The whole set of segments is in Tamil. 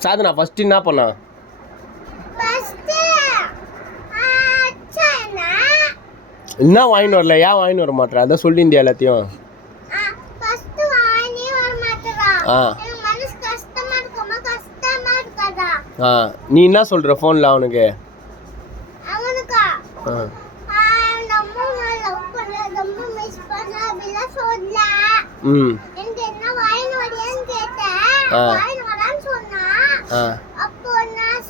சாதனா ஃபர்ஸ்ட் என்ன பண்ணா? என்ன வாங்கிட்டு வரல? ஏன் வாங்கிட்டு வர மாட்டேற? அதான் சொல்லியிருந்தியா எல்லாத்தையும். ஆ ஆ. நீ என்ன சொல்ற ஃபோனில் அவனுக்கு? ஆ. ம். ஆ. வாங்கி வரான்னு சொன்னா ஆ அப்போ நான்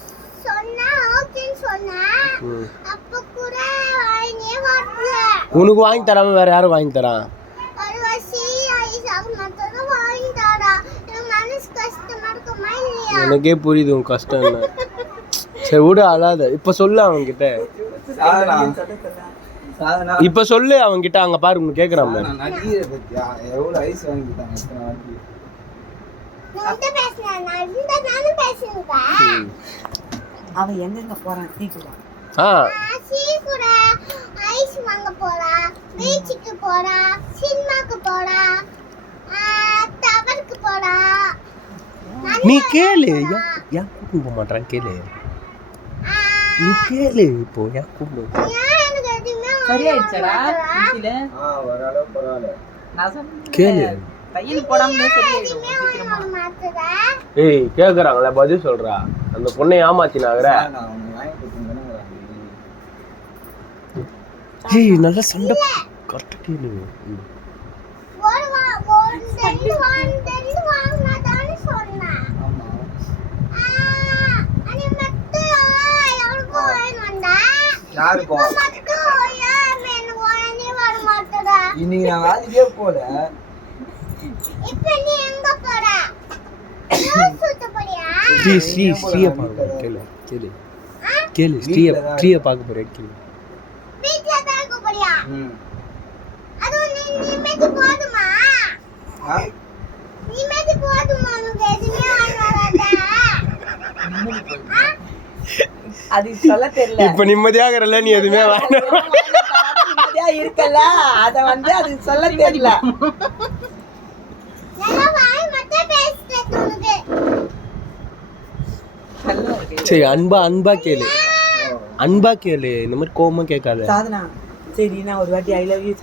ஓகேன்னு அப்போ கூட வரல. உனக்கு வாங்கி தராம வேற யாரும் வாங்கி தரான் ஒரு வருஷம் ஐசாக்கு மட்டும் வாங்கி தாடா எனக்கு மனசு கஷ்டமா இருக்குமா இல்லையா? எனக்கே புரியுது உன் கஷ்டம் என்ன சரி விடு அழாத. இப்ப சொல்லு அவன்கிட்ட. சாதனா? சாதனா? இப்ப சொல்லு அவன்கிட்ட அங்க பாரு உனக்கு கேக்குறான் எவ்வளவு ஐஸ் அவன் எங்கெங்க போறான்? சீக்கிரம் ஆ. சீ கூட ஐஸ் வாங்க போறா. பீச்சுக்கு போறா. சினிமாக்கு போறா. டவருக்கு போறா. நீ கேளு. ஏன் போக மாட்டான் கேளு. நீ கேளு இப்போ. ஏன் கூப்பிடு சரியாயிடுச்சாடா கேளு. தையல் போடாமலே சரியாயிடும் மாட்டேறா? ஏய் கேக்குறாங்களே பதில் சொல்றா அந்த பொண்ணை ஏமாத்தினாகிற ஏய் நல்லா சண்டை கரெக்டா கேளு ம். ஒரு வா- ஒரு ரெண்டு வாங்க- ரெண்டு வாங்கினாதான்னு சொன்னேன். ஆமா ஆ, அது மட்டும் எவனுக்கும் வாங்கி வந்தா? யாருக்கும் இப்ப மட்டும் ஏன் எனக்கு வாங்கி வர மாட்டேறா? இன்னைக்கு நான் வேலைக்கே போல இப்ப நீ எங்க போற? ஸ்ரீ ஸ்ரீ ஸ்ரீயை பார்க்க கேளு கேளு. கேளு ஸ்ரீயை ஸ்ரீயை பார்க்க போறேன் கேளு? அது சொல்ல தெரியல. இப்ப நிம்மதியாகிறல்ல நீ எதுவுமே வேண்டாம் நிம்மதியா இருக்கல. அத வந்து அது சொல்ல தெரியல நல்லா வாய் மட்டும் பேசுறது உனக்கு. நல்லா இருக்கு. சரி அன்பா அன்பா கேளு. அன்பா கேளு. இந்த மாதிரி கோவமா கேட்காத. சாதனா சரி நான் ஒரு வாட்டி ஐ லவ் யூ